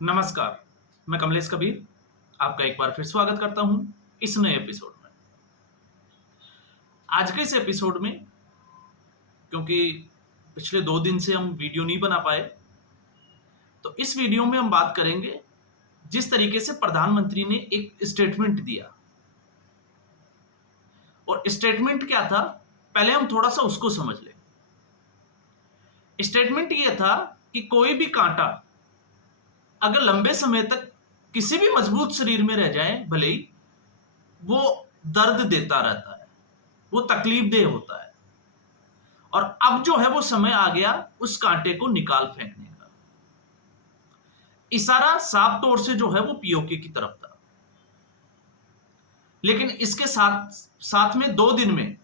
नमस्कार, मैं कमलेश कबीर आपका एक बार फिर स्वागत करता हूं इस नए एपिसोड में। आज के इस एपिसोड में क्योंकि पिछले 2 दिन से हम वीडियो नहीं बना पाए, तो इस वीडियो में हम बात करेंगे जिस तरीके से प्रधानमंत्री ने एक स्टेटमेंट दिया। और स्टेटमेंट क्या था, पहले हम थोड़ा-सा उसको समझ लें। स्टेटमेंट ये था कि कोई भी कांटा अगर लंबे समय तक किसी भी मजबूत शरीर में रह जाए, भले ही वो दर्द देता रहता है, वो तकलीफदेह होता है। और अब जो है वो समय आ गया उस कांटे को निकाल फेंकने का। इशारा साफ तौर से जो है वो पीओके की तरफ था। लेकिन इसके साथ साथ में 2 दिन में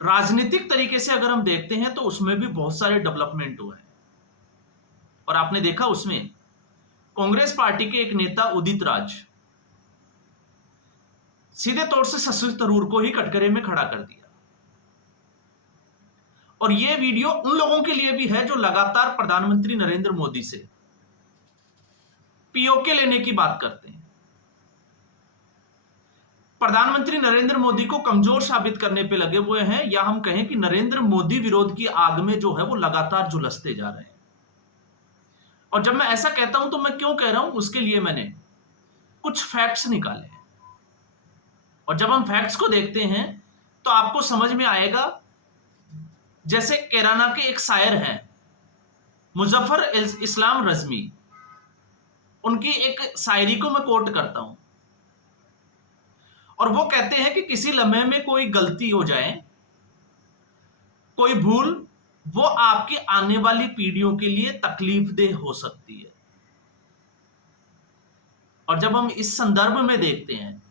राजनीतिक तरीके से अगर हम देखते हैं तो उसमें भी बहुत सारे डेवलपमेंट हुए हैं। और आपने देखा उसमें कांग्रेस पार्टी के एक नेता उदित राज सीधे तौर से शशि थरूर को ही कटघरे में खड़ा कर दिया। और यह वीडियो उन लोगों के लिए भी है जो लगातार प्रधानमंत्री नरेंद्र मोदी से पीओके लेने की बात करते हैं। प्रधानमंत्री नरेंद्र मोदी को कमजोर साबित करने पे लगे हुए हैं, या हम कहें कि नरेंद्र मोदी विरोध की आग में जो है वो लगातार झुलसते जा रहे हैं। और जब मैं ऐसा कहता हूं तो मैं क्यों कह रहा हूं, उसके लिए मैंने कुछ फैक्ट्स निकाले हैं। और जब हम फैक्ट्स को देखते हैं तो आपको समझ में आएगा, जैसे कैराना के एक शायर हैं मुजफ्फर इस्लाम रजमी, उनकी एक शायरी को मैं कोट करता हूं। और वो कहते हैं कि किसी लम्हे में कोई गलती हो जाए, कोई भूल, वो आपकी आने वाली पीढ़ियों के लिए तकलीफदेह हो सकती है। और जब हम इस संदर्भ में देखते हैं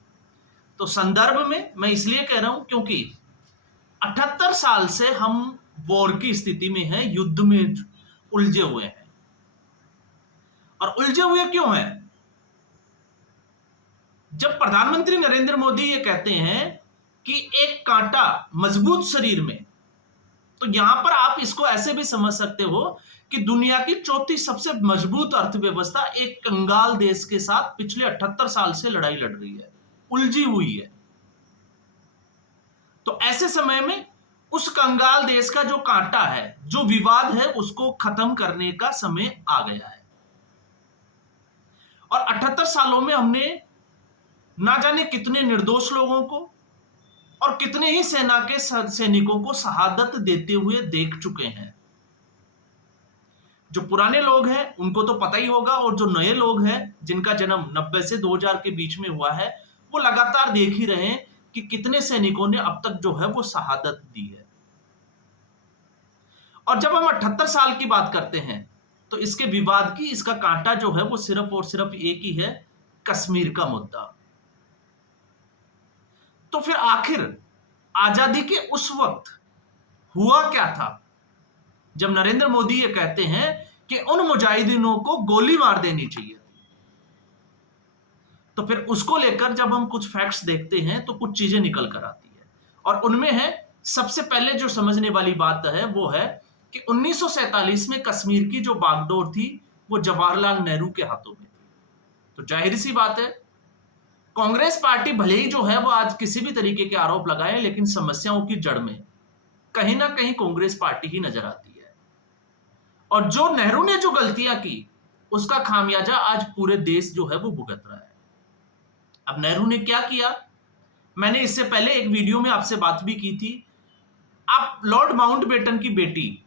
तो संदर्भ में मैं इसलिए कह रहा हूं क्योंकि 78 साल से हम वॉर की स्थिति में हैं, युद्ध में उलझे हुए हैं। और उलझे हुए क्यों हैं? जब प्रधानमंत्री नरेंद्र मोदी ये कहते हैं कि एक कांटा मजबूत शरीर में, तो यहां पर आप इसको ऐसे भी समझ सकते हो कि दुनिया की चौथी सबसे मजबूत अर्थव्यवस्था एक कंगाल देश के साथ पिछले 78 साल से लड़ाई लड़ रही है, उलझी हुई है। तो ऐसे समय में उस कंगाल देश का जो कांटा है, जो विवाद है, उसको खत्म करने का समय आ गया है। और 78 सालों में हमने ना जाने कितने निर्दोष लोगों को और कितने ही सेना के सैनिकों को शहादत देते हुए देख चुके हैं। जो पुराने लोग हैं उनको तो पता ही होगा, और जो नए लोग हैं जिनका जन्म 90 से 2000 के बीच में हुआ है, वो लगातार देख ही रहे हैं कि कितने सैनिकों ने अब तक जो है वो शहादत दी है। और जब हम 78 साल की बात करते हैं तो इसके विवाद की, इसका कांटा जो है वो सिर्फ और सिर्फ एक ही है, कश्मीर का मुद्दा। तो फिर आखिर आजादी के उस वक्त हुआ क्या था जब नरेंद्र मोदी ये कहते हैं कि उन मुजाहिदीनों को गोली मार देनी चाहिए? तो फिर उसको लेकर जब हम कुछ फैक्ट्स देखते हैं तो कुछ चीजें निकल कर आती है। और उनमें है, सबसे पहले जो समझने वाली बात है वो है कि 1947 में कश्मीर की जो बागडोर थी वो जवाहरलाल नेहरू के हाथों में थी। तो जाहिर सी बात है, कांग्रेस पार्टी भले ही जो है वो आज किसी भी तरीके के आरोप लगाए, लेकिन समस्याओं की जड़ में कहीं ना कहीं कांग्रेस पार्टी ही नजर आती है। और जो नेहरू ने जो गलतियां की, उसका खामियाजा आज पूरे देश जो है वो भुगत रहा है। अब नेहरू ने क्या किया, मैंने इससे पहले एक वीडियो में आपसे बात भी की थी। आप लॉर्ड माउंटबेटन की बेटी,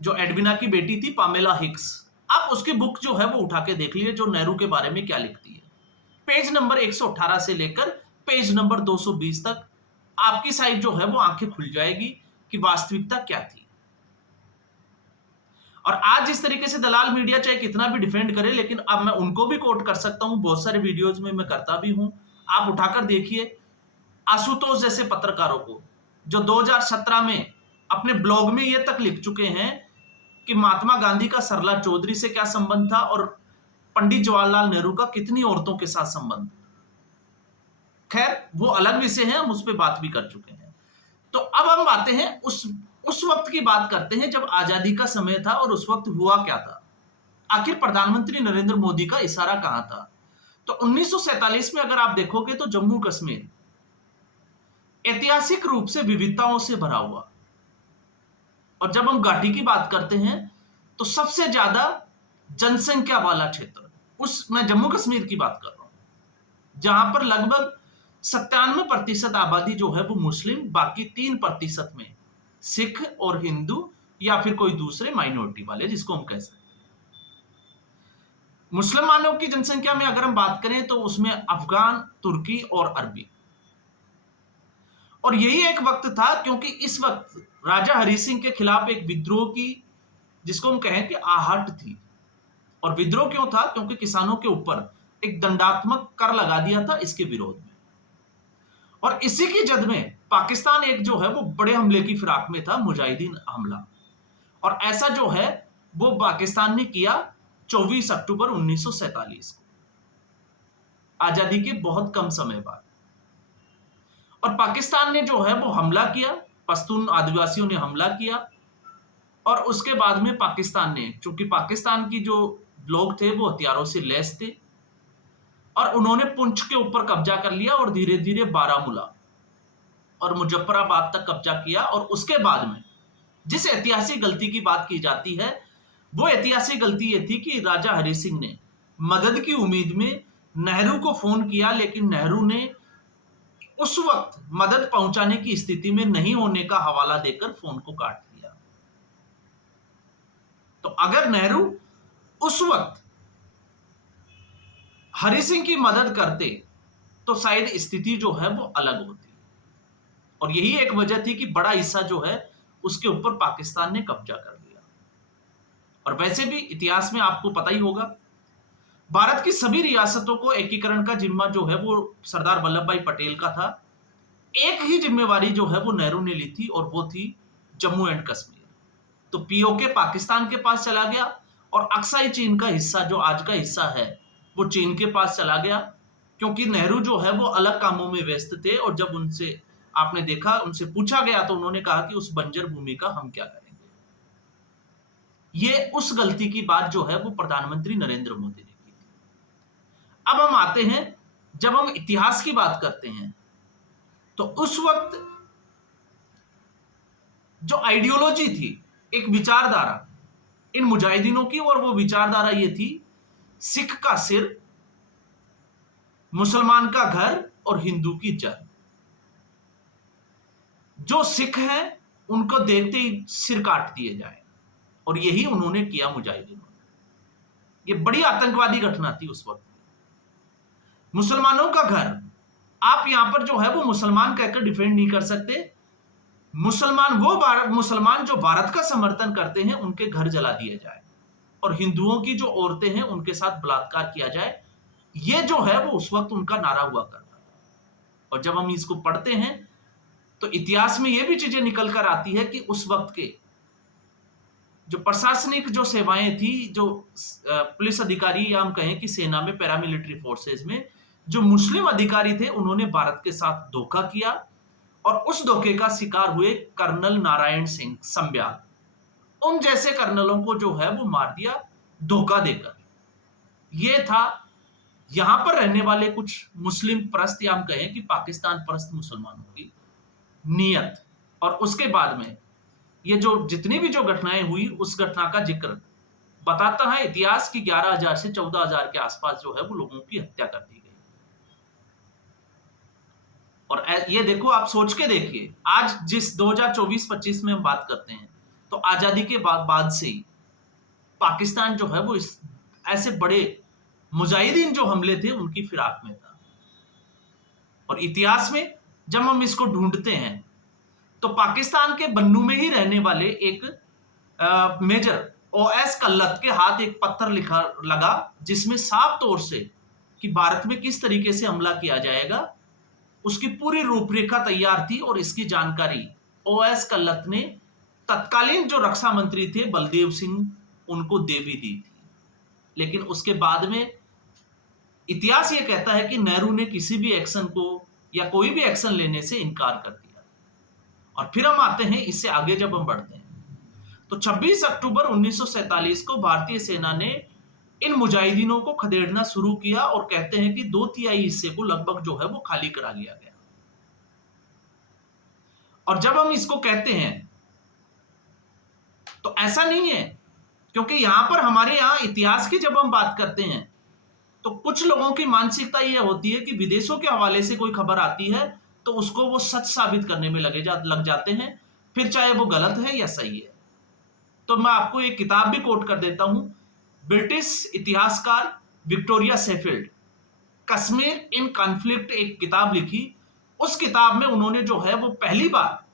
जो एडविना की बेटी थी, पामेला हिक्स, आप उसकी बुक जो है वो उठा के देख लीजिए, जो नेहरू के बारे में क्या लिखती है। पेज नंबर 118 से लेकर पेज नंबर 220 तक आपकी साइड जो है वो आंखें खुल जाएगी कि वास्तविकता क्या थी। और आज इस तरीके से दलाल मीडिया चाहे कितना भी डिफेंड करे, लेकिन अब मैं उनको भी कोट कर सकता हूं, बहुत सारे वीडियोज में मैं करता भी हूं। आप उठाकर देखिए आशुतोष जैसे पत्रकारों को, जो 2017 में अपने ब्लॉग में ये तक लिख चुके हैं कि महात्मा गांधी का सरला चौधरी से क्या संबंध था और पंडित जवाहरलाल नेहरू का कितनी औरतों के साथ संबंध। खैर वो अलग विषय है, हम उस पर बात भी कर चुके हैं। तो अब हम आते हैं उस वक्त की बात करते हैं जब आजादी का समय था और उस वक्त हुआ क्या था। आखिर प्रधानमंत्री नरेंद्र मोदी का इशारा कहां था? तो 1947 में अगर आप देखोगे तो जम्मू कश्मीर ऐतिहासिक रूप से विविधताओं से भरा हुआ, और जब हम घाटी की बात करते हैं तो सबसे ज्यादा जनसंख्या वाला क्षेत्र, उस मैं जम्मू कश्मीर की बात कर रहा हूं, जहां पर लगभग 97% आबादी जो है वो मुस्लिम, बाकी 3% में सिख और हिंदू या फिर कोई दूसरे माइनॉरिटी वाले, जिसको हम कह सकते हैं। मुसलमानों की जनसंख्या में अगर हम बात करें तो उसमें अफगान, तुर्की और अरबी। और यही एक वक्त था, क्योंकि इस वक्त राजा हरि सिंह के खिलाफ एक विद्रोह की, जिसको हम कहें कि आहट थी। और विद्रोह क्यों था? क्योंकि किसानों के ऊपर एक दंडात्मक कर लगा दिया था इसके विरोध में। और इसी की जद में पाकिस्तान एक जो है वो बड़े हमले की फिराक में था, मुजाहिदीन हमला। और ऐसा जो है वो पाकिस्तान ने किया 24 अक्टूबर 1947 को, आजादी के बहुत कम समय बाद। और पाकिस्तान ने जो है वो हमला किया, पश्तून आदिवासियों ने हमला किया। और उसके बाद में पाकिस्तान ने, चूंकि पाकिस्तान की जो लोग थे वो हथियारों से लैस थे, और उन्होंने पुंछ के ऊपर कब्जा कर लिया और धीरे धीरे बारामूला और मुजफ्फराबाद तक कब्जा किया। और उसके बाद में जिस ऐतिहासिक गलती की बात की जाती है, वो ऐतिहासिक गलती ये थी कि राजा हरि सिंह ने मदद की उम्मीद में नेहरू को फोन किया, लेकिन नेहरू ने उस वक्त मदद पहुंचाने की स्थिति में नहीं होने का हवाला देकर फोन को काट दिया। तो अगर नेहरू उस वक्त हरि सिंह की मदद करते तो शायद स्थिति जो है वो अलग होती। और यही एक वजह थी कि बड़ा हिस्सा जो है उसके ऊपर पाकिस्तान ने कब्जा कर लिया। और वैसे भी इतिहास में आपको पता ही होगा, भारत की सभी रियासतों को एकीकरण का जिम्मा जो है वो सरदार वल्लभ भाई पटेल का था। एक ही जिम्मेवारी जो है वो नेहरू ने ली थी, और वो थी जम्मू एंड कश्मीर। तो पीओके पाकिस्तान के पास चला गया, और अक्साई चीन का हिस्सा, जो आज का हिस्सा है, वो चीन के पास चला गया, क्योंकि नेहरू जो है वो अलग कामों में व्यस्त थे। और जब उनसे आपने देखा, उनसे पूछा गया तो उन्होंने कहा कि उस बंजर भूमि का हम क्या करेंगे। ये उस गलती की बात जो है वो प्रधानमंत्री नरेंद्र मोदी ने की थी। अब हम आते हैं, जब हम इतिहास की बात करते हैं तो उस वक्त जो आइडियोलॉजी थी, एक विचारधारा इन मुजाहिदीनों की, और वो विचारधारा ये थी, सिख का सिर, मुसलमान का घर और हिंदू की जड़। जो सिख हैं उनको देखते ही सिर काट दिए जाए, और यही उन्होंने किया मुजाहिदीनों ने। ये बड़ी आतंकवादी घटना थी उस वक्त। मुसलमानों का घर, आप यहां पर जो है वो मुसलमान कहकर डिफेंड नहीं कर सकते। मुसलमान जो भारत का समर्थन करते हैं उनके घर जला दिए जाए, और हिंदुओं की जो औरतें हैं उनके साथ बलात्कार किया जाए। ये जो है वो उस वक्त उनका नारा हुआ करता था। और जब हम इसको पढ़ते हैं तो इतिहास में ये भी चीजें निकल कर आती है कि उस वक्त के जो प्रशासनिक जो सेवाएं थी, जो पुलिस अधिकारी, या हम कहें कि सेना में, पैरामिलिट्री फोर्सेस में जो मुस्लिम अधिकारी थे, उन्होंने भारत के साथ धोखा किया, और उस धोखे का शिकार हुए कर्नल नारायण सिंह संब्याल। उन जैसे कर्नलों को जो है वो मार दिया धोखा देकर। ये था यहां पर रहने वाले कुछ मुस्लिम परस्त, या हम कहें कि पाकिस्तान परस्त मुसलमानों की नियत। और उसके बाद में ये जो जितनी भी जो घटनाएं हुई, उस घटना का जिक्र बताता है इतिहास की 11,000 से 14,000 के आसपास जो है वो लोगों की हत्या कर दी गई। और ये देखो, आप सोच के देखिए, आज जिस 2024-25 में हम बात करते हैं, तो आजादी के बाद से ही पाकिस्तान जो है वो इस ऐसे बड़े मुजाहिदीन जो हमले थे उनकी फिराक में था। और इतिहास में जब हम इसको ढूंढते हैं तो पाकिस्तान के बन्नू में ही रहने वाले एक मेजर ओएस कल्लत के हाथ एक पत्थर लिखा लगा, जिसमें साफ तौर से कि भारत में किस तरीके से हमला किया जाएगा उसकी पूरी रूपरेखा तैयार थी। और इसकी जानकारी ओएस कल्लत ने तत्कालीन जो रक्षा मंत्री थे बलदेव सिंह, उनको दे भी दी थी। लेकिन उसके बाद में इतिहास ये कहता है कि नेहरू ने किसी भी एक्शन को या कोई भी एक्शन लेने से इनकार कर दिया। और फिर हम आते हैं इससे आगे, जब हम बढ़ते हैं तो 26 अक्टूबर 1947 को भारतीय सेना ने इन मुजाहिदीनों को खदेड़ना शुरू किया और कहते हैं कि 2/3 हिस्से को लगभग जो है वो खाली करा लिया गया। और जब हम इसको कहते हैं तो ऐसा नहीं है, क्योंकि यहां पर हमारे यहां इतिहास की जब हम बात करते हैं तो कुछ लोगों की मानसिकता यह होती है कि विदेशों के हवाले से कोई खबर आती है तो उसको वो सच साबित करने में लग जाते हैं, फिर चाहे वो गलत है या सही है। तो मैं आपको एक किताब भी कोट कर देता हूं, ब्रिटिश इतिहासकार Victoria Sheffield, Kashmir in conflict एक किताब लिखी। उस किताब में उन्होंने जो है वो पहली बार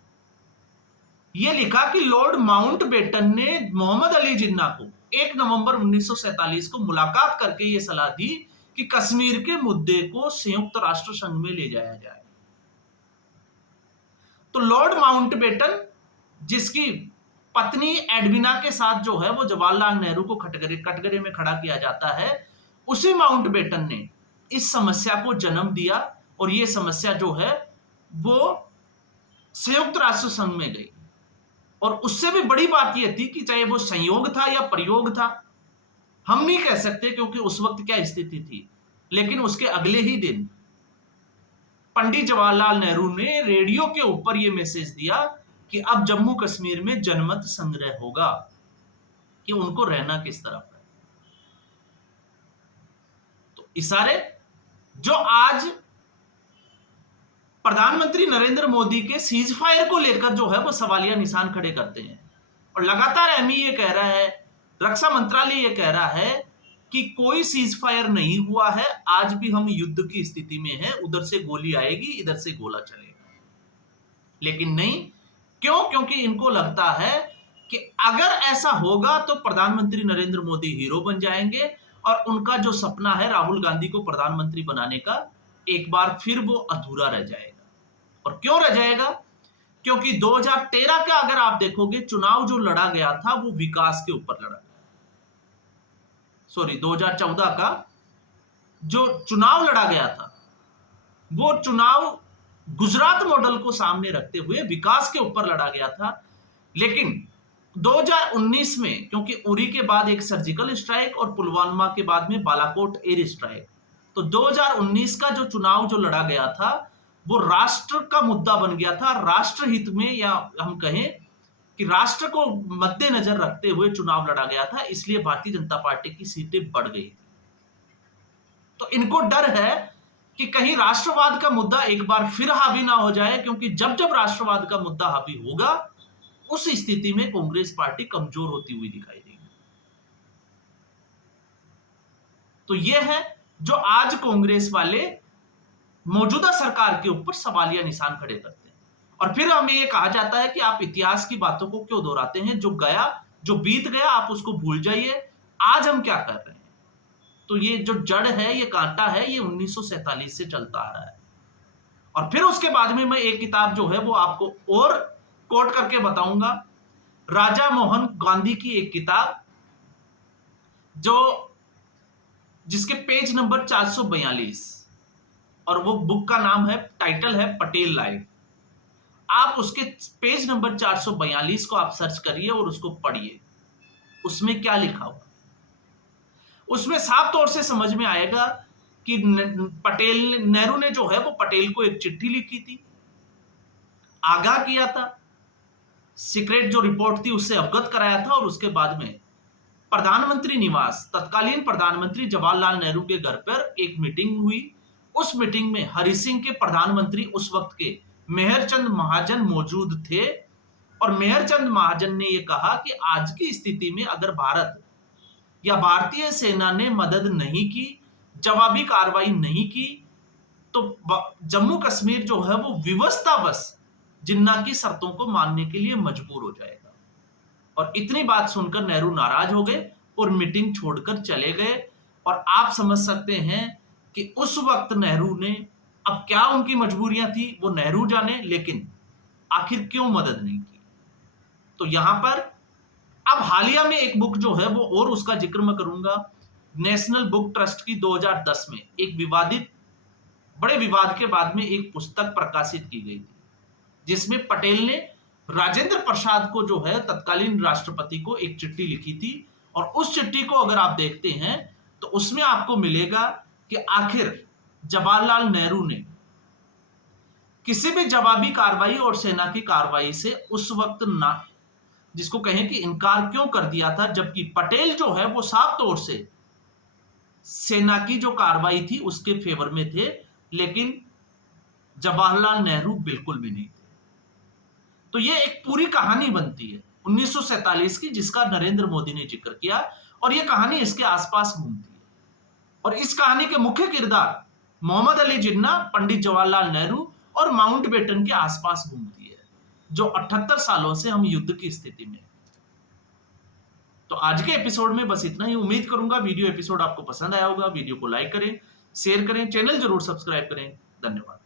यह लिखा कि लॉर्ड माउंटबेटन ने मोहम्मद अली जिन्ना को 1 नवंबर 1947 को मुलाकात करके यह सलाह दी कि कश्मीर के मुद्दे को संयुक्त राष्ट्र संघ में ले जाया जाए। तो लॉर्ड माउंटबेटन, जिसकी पत्नी एडविना के साथ जो है वो जवाहरलाल नेहरू को कटघरे में खड़ा किया जाता है, उसी माउंटबेटन ने इस समस्या को जन्म दिया और ये समस्या जो है वो संयुक्त राष्ट्र संघ में गई। और उससे भी बड़ी बात यह थी कि चाहे वो संयोग था या प्रयोग था, हम नहीं कह सकते क्योंकि उस वक्त क्या स्थिति थी, लेकिन उसके अगले ही दिन पंडित जवाहरलाल नेहरू ने रेडियो के ऊपर यह मैसेज दिया कि अब जम्मू कश्मीर में जनमत संग्रह होगा कि उनको रहना किस तरफ है। तो इशारे जो आज प्रधानमंत्री नरेंद्र मोदी के सीज फायर को लेकर जो है वो सवालिया निशान खड़े करते हैं, और लगातार एमई ये कह रहा है, रक्षा मंत्रालय ये कह रहा है कि कोई सीज फायर नहीं हुआ है, आज भी हम युद्ध की स्थिति में हैं, उधर से गोली आएगी, इधर से गोला चलेगा। लेकिन नहीं, क्यों? क्योंकि इनको लगता है कि अगर ऐसा होगा तो प्रधानमंत्री नरेंद्र मोदी हीरो बन जाएंगे और उनका जो सपना है राहुल गांधी को प्रधानमंत्री बनाने का, एक बार फिर वो अधूरा रह जाएगा। और क्यों रह जाएगा? क्योंकि 2013 का अगर आप देखोगे चुनाव जो लड़ा गया था वो विकास के ऊपर लड़ा गया। 2014 का जो चुनाव लड़ा गया था वो चुनाव गुजरात मॉडल को सामने रखते हुए विकास के ऊपर लड़ा गया था। लेकिन 2019 में क्योंकि उरी के बाद एक सर्जिकल स्ट्राइक और पुलवामा के बाद में बालाकोट एयर स्ट्राइक, तो 2019 का जो चुनाव जो लड़ा गया था वो राष्ट्र का मुद्दा बन गया था, राष्ट्र हित में, या हम कहें कि राष्ट्र को मद्देनजर रखते हुए चुनाव लड़ा गया था, इसलिए भारतीय जनता पार्टी की सीटें बढ़ गई। तो इनको डर है कि कहीं राष्ट्रवाद का मुद्दा एक बार फिर हावी ना हो जाए, क्योंकि जब जब राष्ट्रवाद का मुद्दा हावी होगा उस स्थिति में कांग्रेस पार्टी कमजोर होती हुई दिखाई देगी। तो यह है जो आज कांग्रेस वाले मौजूदा सरकार के ऊपर सवालिया निशान खड़े करते हैं। और फिर हमें यह कहा जाता है कि आप इतिहास की बातों को क्यों दोहराते हैं, जो गया, जो बीत गया आप उसको भूल जाइए, आज हम क्या कर रहे हैं। तो ये जो जड़ है, ये कांटा है, ये 1947 से चलता आ रहा है। और फिर उसके बाद में मैं एक किताब जो है वो आपको और कोट करके बताऊंगा, राजा मोहन गांधी की एक किताब जिसके पेज नंबर 442, और वो बुक का नाम है, टाइटल है पटेल लाइफ। आप उसके पेज नंबर 442 को आप सर्च करिए और उसको पढ़िए, उसमें क्या लिखा हुआ। उसमें साफ तौर से समझ में आएगा कि नेहरू ने जो है वो पटेल को एक चिट्ठी लिखी थी, आगाह किया था, सीक्रेट जो रिपोर्ट थी उससे अवगत कराया था, और उसके बाद में प्रधानमंत्री निवास, तत्कालीन प्रधानमंत्री जवाहरलाल नेहरू के घर पर एक मीटिंग हुई। उस मीटिंग में हरि सिंह के प्रधानमंत्री उस वक्त के मेहरचंद महाजन मौजूद थे, और मेहरचंद महाजन ने यह कहा कि आज की स्थिति में अगर भारत या भारतीय सेना ने मदद नहीं की, जवाबी कार्रवाई नहीं की, तो जम्मू कश्मीर जो है वो विवशतावश जिन्ना की शर्तों को मानने के लिए मजबूर हो जाएगा। और इतनी बात सुनकर नेहरू नाराज हो गए और मीटिंग छोड़कर चले गए। और आप समझ सकते हैं कि उस वक्त नेहरू ने, अब क्या उनकी मजबूरियां थी वो नेहरू जाने, लेकिन आखिर क्यों मदद नहीं की। तो यहां पर अब हालिया में एक बुक जो है वो, और उसका जिक्र मैं करूंगा, नेशनल बुक ट्रस्ट की 2010 में एक बड़े विवाद के बाद में एक पुस्तक प्रकाशित की गई थी, जिसमें पटेल ने राजेंद्र प्रसाद को जो है तत्कालीन राष्ट्रपति को एक चिट्ठी लिखी थी। और उस चिट्ठी को अगर आप देखते हैं तो उसमें आपको मिलेगा कि आखिर जवाहरलाल नेहरू ने किसी भी जवाबी कार्रवाई और सेना की कार्रवाई से उस वक्त ना, जिसको कहें कि इनकार क्यों कर दिया था, जबकि पटेल जो है वो साफ तौर से सेना की जो कार्रवाई थी उसके फेवर में थे, लेकिन जवाहरलाल नेहरू बिल्कुल भी नहीं थे। तो ये एक पूरी कहानी बनती है 1947 की, जिसका नरेंद्र मोदी ने जिक्र किया, और ये कहानी इसके आसपास घूमती है। और इस कहानी के मुख्य किरदार मोहम्मद अली जिन्ना, पंडित जवाहरलाल नेहरू और माउंटबेटन के आसपास घूमती है, जो 78 सालों से हम युद्ध की स्थिति में हैं। तो आज के एपिसोड में बस इतना ही। उम्मीद करूंगा वीडियो एपिसोड आपको पसंद आया होगा। वीडियो को लाइक करें, शेयर करें, चैनल जरूर सब्सक्राइब करें। धन्यवाद।